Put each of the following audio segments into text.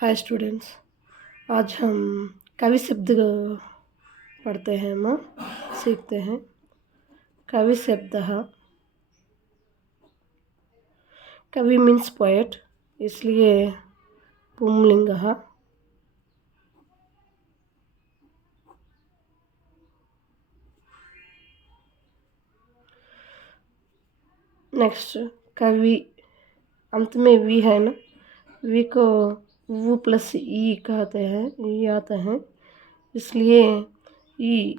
Hi students. आज हम कवि शब्द पढ़ते हैं, माँ सीखते हैं। कवि शब्द, कवि मीन्स पोएट, इसलिए पुंलिंग। नेक्स्ट कवि, अंत में वी है ना, वी को वो प्लस ई कहते हैं, ई आता है, इसलिए ई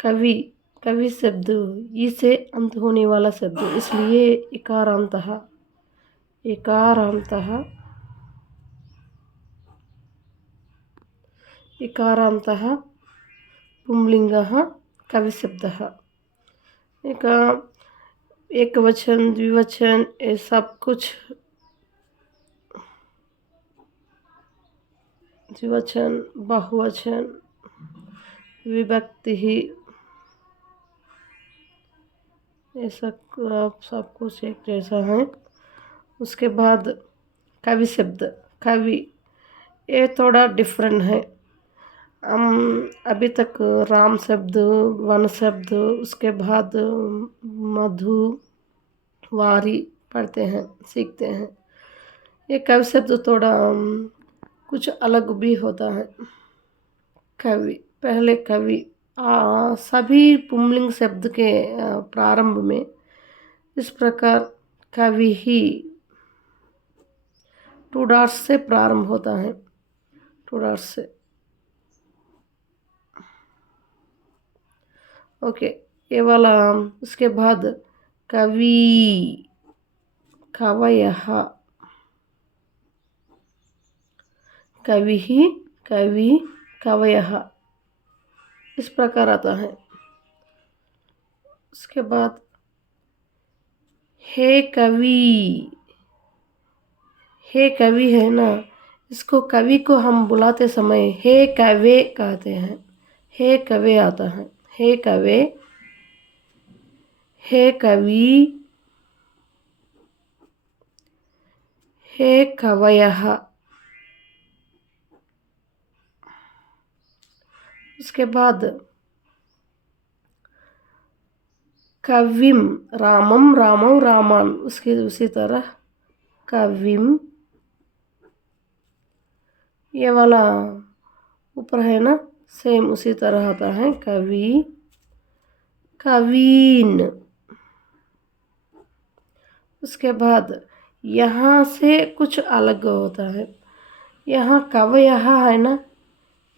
कवि। कवि शब्द ई से अंत होने वाला शब्द, इसलिए इकारांतः। इकारांतः इकारांतः पुंलिंगः कविशब्दः। एक वचन, द्विवचन, ये सब कुछ, द्विवचन, बहुवचन, विभक्ति ही, ये सब कुछ एक जैसा है। उसके बाद कवि शब्द, कवि, ये थोड़ा डिफरेंट है। हम अभी तक राम शब्द, वन शब्द, उसके बाद मधु, वारी पढ़ते हैं, सीखते हैं। ये कवि शब्द थोड़ा कुछ अलग भी होता है। कवि, पहले कवि, सभी पुंलिंग शब्द के प्रारंभ में इस प्रकार कवि ही टू डॉट्स से प्रारंभ होता है, टू डॉट्स से। ओके, ये वाला। उसके बाद कवि, कवयः, कवि ही, कवि, कवयः, इस प्रकार आता है। उसके बाद हे कवि, हे कवि है ना, इसको कवि को हम बुलाते समय हे कवे कहते हैं। हे कवे आता है, हे कवे, हे कवि, हे कवयः। उसके बाद कविम, रामम, रामौ, रामान, उसकी उसी तरह कविम। ये वाला ऊपर है ना, सेम उसी तरह आता है, कवि, कवीन। उसके बाद यहाँ से कुछ अलग होता है। यहाँ कवयः है ना,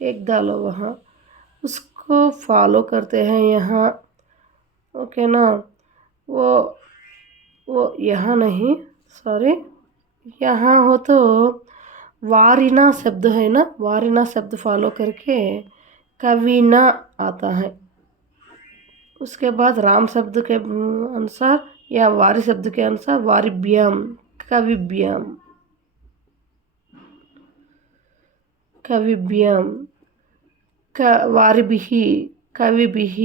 एक डालो वहाँ, उसको फॉलो करते हैं यहाँ। ओके ना, वो यहाँ नहीं, सॉरी, यहाँ हो तो वारिना शब्द है ना, वारिना शब्द फॉलो करके कविना आता है। उसके बाद राम शब्द के अनुसार या वारी शब्द के अनुसार वारिभ्याम, कविभ्याम, कविभ्याम, वारिभिः, कविभिः।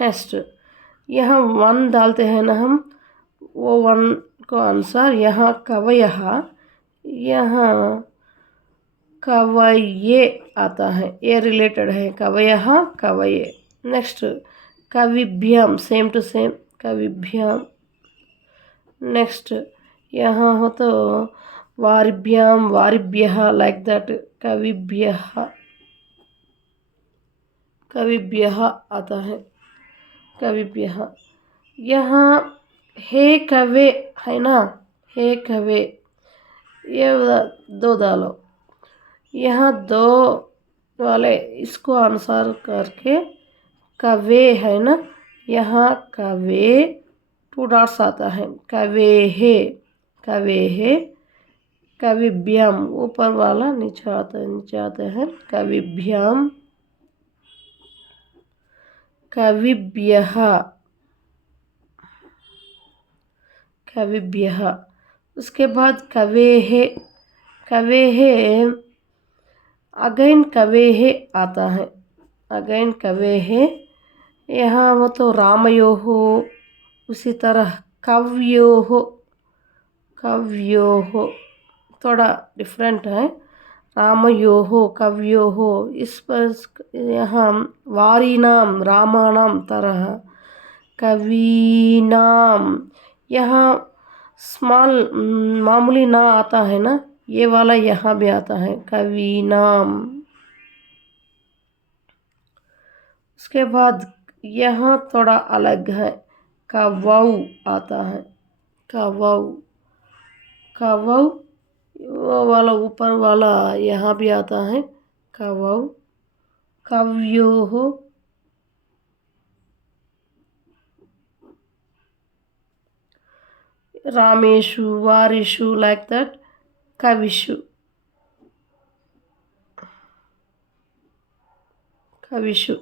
नेक्स्ट, यहाँ वन डालते हैं ना हम, वो वन को अनुसार यहाँ कवयः, यहाँ कवये आता है, ये रिलेटेड है, कवयः, कवये। नेक्स्ट कविभ्याम, सेम टू सेम, कविभ्याम। नेक्स्ट यहाँ हो तो वारिभ्याम, वारिभ्यः, लाइक दैट, कविभ्यः, कविभ्यः आता है, कविभ्यः। यहाँ हे कवे है ना, हे कवे, ये दो डालो, यहाँ दो वाले इसको अनुसार करके कवे है ना, यहाँ कवे टू डॉट्स आता है, कवे है, कवे है, कविभ्याम, ऊपर वाला नीचे आता है, कविभ्याम, कविभ्यः, कविभ्यः। उसके बाद कवेः, कवेः, अगेन कवेः आता है, अगेन कवेः। यहाँ वो तो रामयोः, उसी तरह कव्योः, कव्योः थोड़ा डिफरेंट है। रामयोः कव्योः, इस पर यहाँ वारीनाम रामानाम तरह, कवीनाम यहाँ स्मॉल मामूली ना आता है ना, ये वाला यहाँ भी आता है कवीनाम। उसके बाद यहाँ थोड़ा अलग है, कवौ आता है, कवौ कवौ, वो वाला ऊपर वाला यहाँ भी आता है कवौ। कव्योः रामेषु वारिषु लाइक दैट, कविषु कविषु।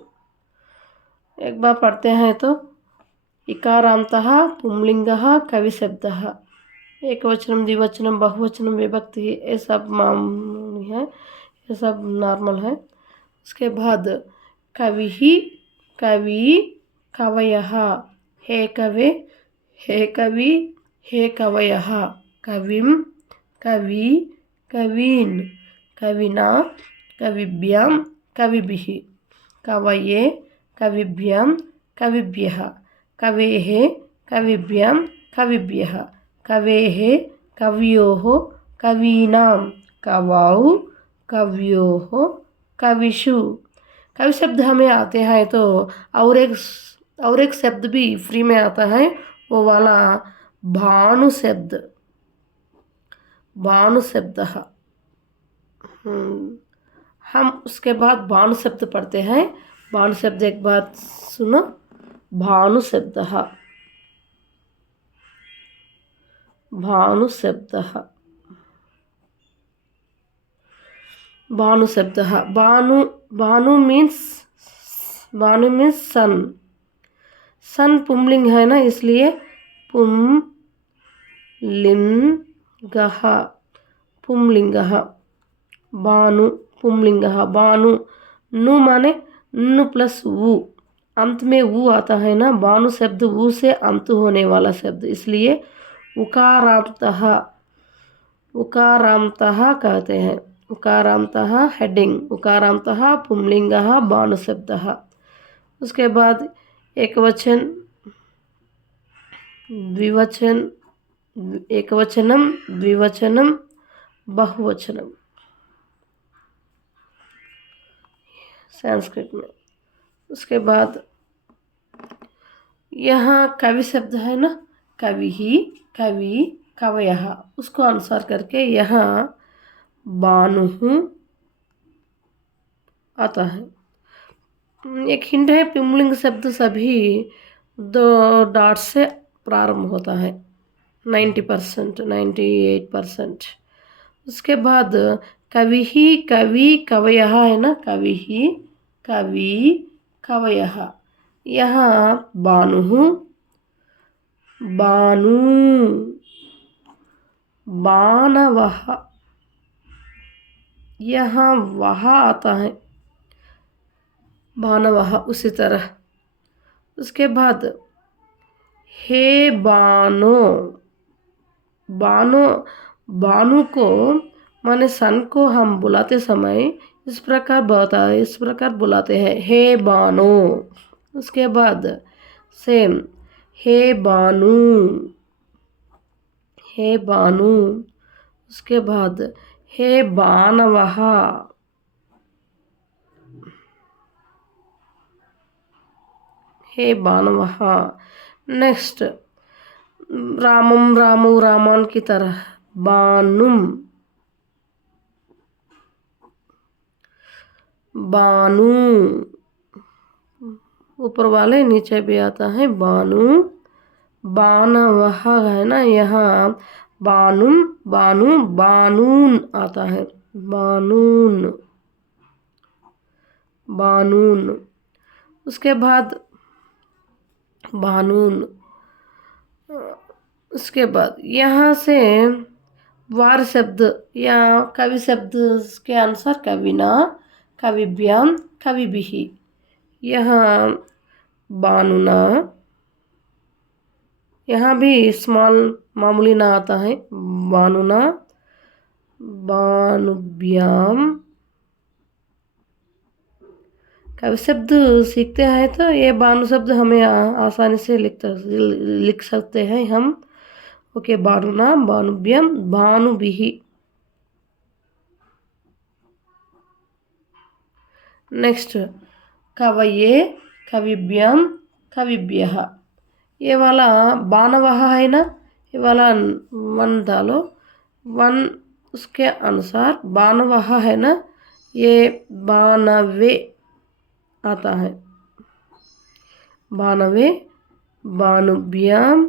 एक बार पढ़ते हैं तो इकारान्तः पुंलिङ्गः कविशब्दः, एकवचनम द्विवचनम बहुवचनम विभक्ति, ये सब मामूली है, ये सब नॉर्मल है। उसके बाद कविः कवि कवयः, हे कवे हे कवि हे कवयः, कविं कवि कवीन्, कविना कविभ्यां कविभिः, कवये कविभ्यां कविभ्यः, कवेः कविभ्यां कविभ्यः, कवेः कवयोः कवीनां, कवौ कव्योः कविषु। कवि शब्द हमें आते हैं तो और एक शब्द भी फ्री में आता है, वो वाला भानु शब्द, भानु शब्द। हम उसके बाद भानु शब्द पढ़ते हैं। भानु शब्द एक बात सुनो, भानु शब्द, भानु शब्द, भानु शब्द, भानु भानु मीन्स सन, सन पुंलिंग है ना, इसलिए पुंलिंगः, पुंलिंगः, भानु पुंलिंगः, भानु, नु माने न प्लस ऊ, अंत में ऊ आता है ना, भानु शब्द ऊ से अंत होने वाला शब्द, इसलिए उकारांतः, उकारांतः कहते हैं, उकारांतः हेडिंग, उकारांतः पुंलिंगः भानु शब्दः। उसके बाद एक वचन द्विवचन, एकवचनम द्विवचनम बहुवचनम संस्कृत में। उसके बाद यहाँ कवि शब्द है ना, कवि ही कवि कवयः, उसको अनुसार करके यहाँ भानुः आता है। एक हिंट है, पुंलिंग शब्द सभी 2 डॉट से प्रारंभ होता है, 90% 98%। उसके बाद कवि ही कवि कवयः है ना, कवि ही कवि कवयः, यहाँ भानुः भानु बाणवः, यहाँ वह आता है बाणवः, उसी तरह। उसके बाद हे बानो, बानो, बानु को माने सन को हम बुलाते समय इस प्रकार बुलाते हैं, हे बानो। उसके बाद सेम हे बानु, हे बानु। उसके बाद हे बाणवः, हे बाणवः। नेक्स्ट रामम रामो रामान की तरह, बानुम, बानु, ऊपर वाले नीचे भी आता है बानु, बाणवः है ना, यहाँ बानुम बानु बानून आता है, बानून बानून। उसके बाद बानून, उसके बाद यहाँ से वार शब्द या कवि शब्द के अनुसार कविना कविभ्यां कविभिः, यहाँ बानुना यहाँ भी स्मॉल मामूली ना आता है। बानुना, बानुभ्याम। कवि शब्द सीखते हैं तो ये बानु शब्द हमें आसानी से लिख सकते हैं हम। ओके, बानुना, बानुभ्यम, भानुभिः। नेक्स्ट, कवये, कविभ्याम, कविभ्यः। ये वाला बानवः है ना, ये वाला वन डालो, वन उसके अनुसार बानवः है ना, ये बानवे आता है। बानवे, बानुभ्याम,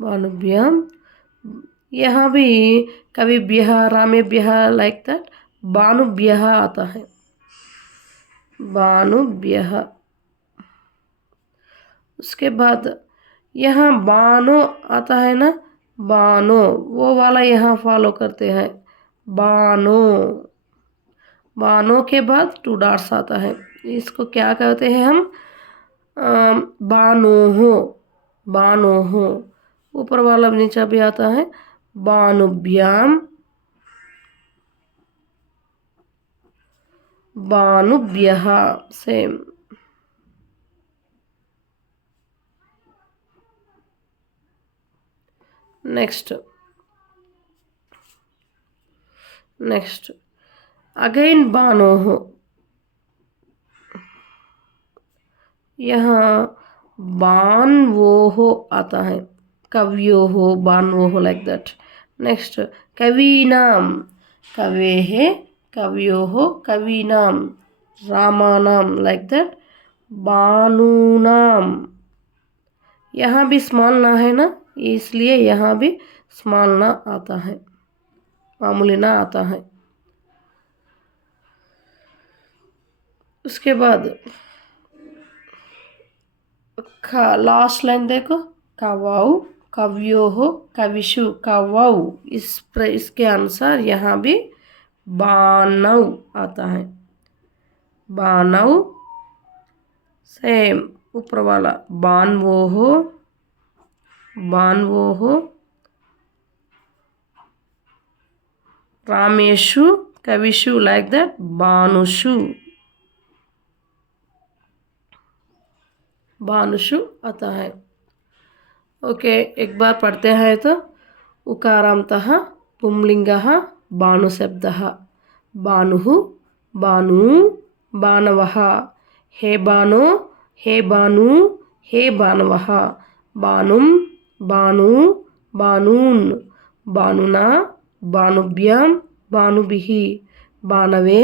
बानुभ्याम। यहाँ भी कविभ्यः, रामेभ्यः लाइक दैट बानुभ्यः आता है। बानुभ्यः। उसके बाद यहाँ बानो आता है ना, बानो, वो वाला यहाँ फॉलो करते हैं। बानो, बानो के बाद 2 डॉट्स आता है। इसको क्या कहते हैं हम? बानोहो, बानोहो। ऊपर वाला नीचा भी आता है। बानुभ्याम, बानुभ्यः, सेम। नेक्स्ट, अगेन बानोः। यहाँ बान्वोः आता है। कव्योः, बान्वोः लाइक दैट। नेक्स्ट, कवीनां, कवेः, कव्योः, कवीनां, रामानां लाइक दैट। बानूनां, यहाँ भी स्मॉल ना है ना, इसलिए यहाँ भी स्मॉल ना आता है, मामूली ना आता है। उसके बाद लास्ट लाइन देखो, कवौ, कव्योः, कविषु, कवौ। इसके अनुसार यहाँ भी बानौ आता है। बानौ, सेम ऊपर वाला बान्वोः, बान्वोः, रामेषु, कविषु लाइक दैट बानुषु, बानुषु आता है। ओके, एक बार पढ़ते हैं तो उकारांतः पुंलिंगः बानुशब्दः। बानुः, बानु, बानवः। हे बानो, हे बानु, हे बानवः। बानुं, बानु, बानून्। बानुना, बानुभ्यां, बानुभिः। बानवे,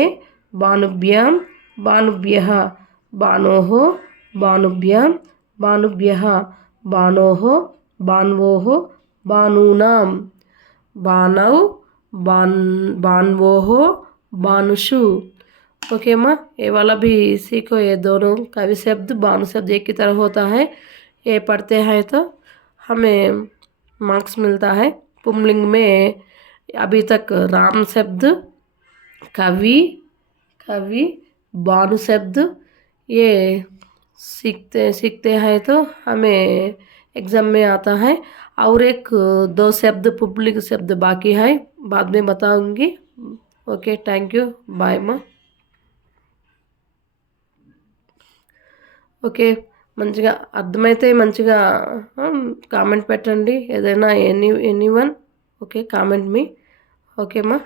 बानुभ्यां, बानुभ्यः। बानोः, बानुभ्यां, बानुभ्यः। बानोः, बान्वोः, बानूनां। बानौ, बान्वोः, बानुषु। ओके माँ, ये वाला भी सीखो। ये दोनों कवि शब्द, बानु शब्द एक की तरह होता है। ये पढ़ते हैं तो हमें मार्क्स मिलता है। पुंलिंग में अभी तक राम शब्द, कवि, बानु शब्द ये सीखते हैं तो हमें एग्ज़ाम में आता है। और एक 2 शब्द पुंलिंग शब्द बाकी है, बाद में बताऊंगी। ओके, थैंक यू, बाय माँ। ఓకే, మంచిగా అర్థమైతే మంచిగా కామెంట్ పెట్టండి, ఏదైనా ఎనీవన్. ఓకే, కామెంట్ మీ. ఓకే మా,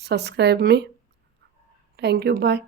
సబ్స్క్రైబ్ మీ. Thank you, bye.